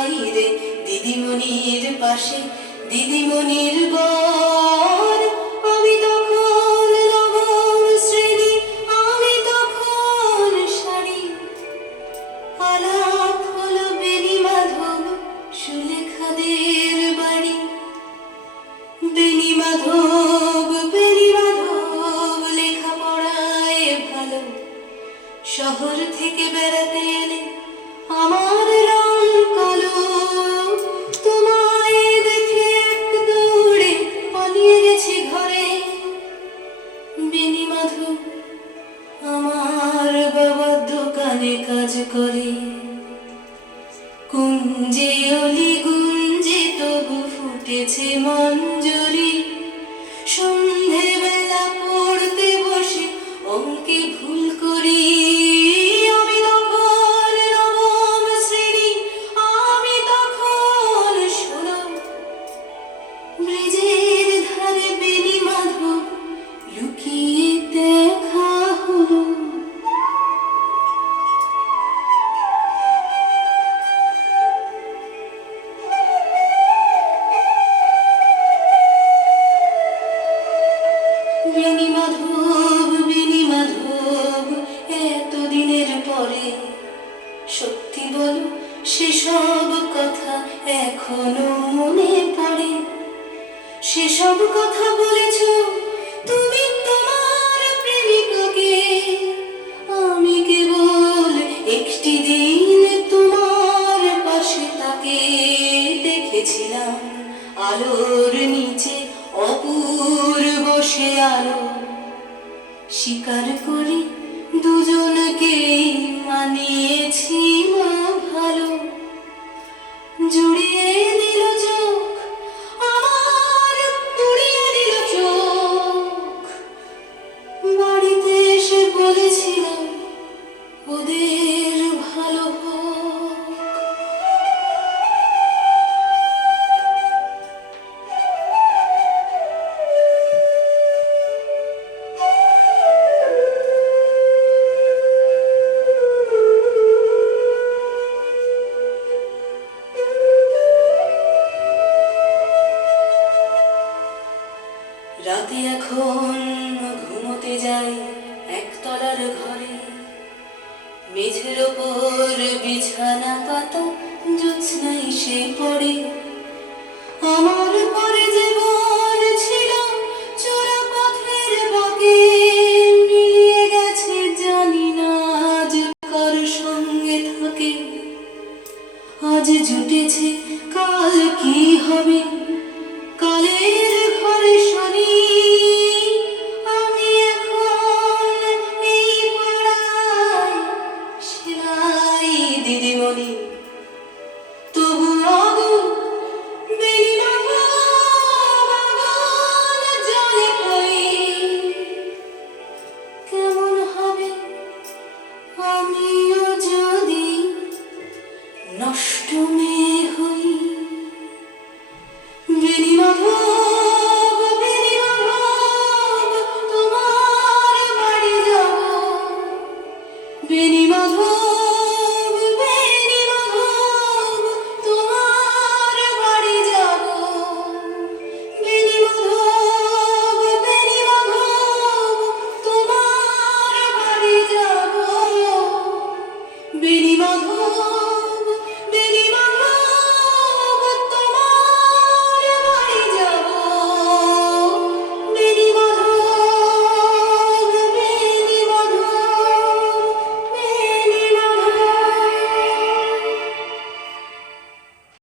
বাইরে দিদিমণির পাশে দিদিমণির ঘর। আমি তখন নবম শ্রেণী, আমি তখন শাড়ি। আলাপ হলো বেনি মাধব সুলেখাদের বাড়ি। বেনি মাধব লেখাপড়ায় ভালো, শহর থেকে বেড়াতে এলে আমার রং কালো। তোমায় দেখে এক দৌড়ে পালিয়ে গেছি ঘরে। বেনি মাধব আমার বাবার দোকানে কাজ করে। কুঞ্জে অলি গুঞ্জে তবু ফুটেছে মঞ্জরি। সন্ধেবেলা পড়তে বসে অঙ্কে ভুল করি। আমি তখন নবম শ্রেণী, আমি তখন 16। ব্রিজের ধারে বেনি মাধব লুকিয়ে দেখা হলো। বেনি মাধব এতদিনের পরে সত্যি বলো, সেসব কথা এখনো মনে পড়ে? সেসব কথা বলেছ তুমি তোমার প্রেমিকাকে। আমি কেবল একটি দিন তোমার পাশে তাকে দেখেছিলাম, আলোর নিচে অপূর্ব সে আলো। স্বীকার করি দুজনকেই মানিয়েছিল ভালো। জুড়িয়ে দিল চোখ আমার, পুড়িয়ে দিল চোখ। বাড়িতে এসে বলেছিলাম ওদের ভালো হোক। রাতে এখন ঘুমোতে যাই একতলার ঘরে। মেঝের ওপর বিছানা পাতা, জ্যোৎস্নায় সে পড়ে। আমার পরে জীবন ছিল চোরা পথের বাঁকে। মিলিয়ে গেছে জানি না আজ কার সঙ্গে থাকে। আজ জুটেছে কাল কি হবে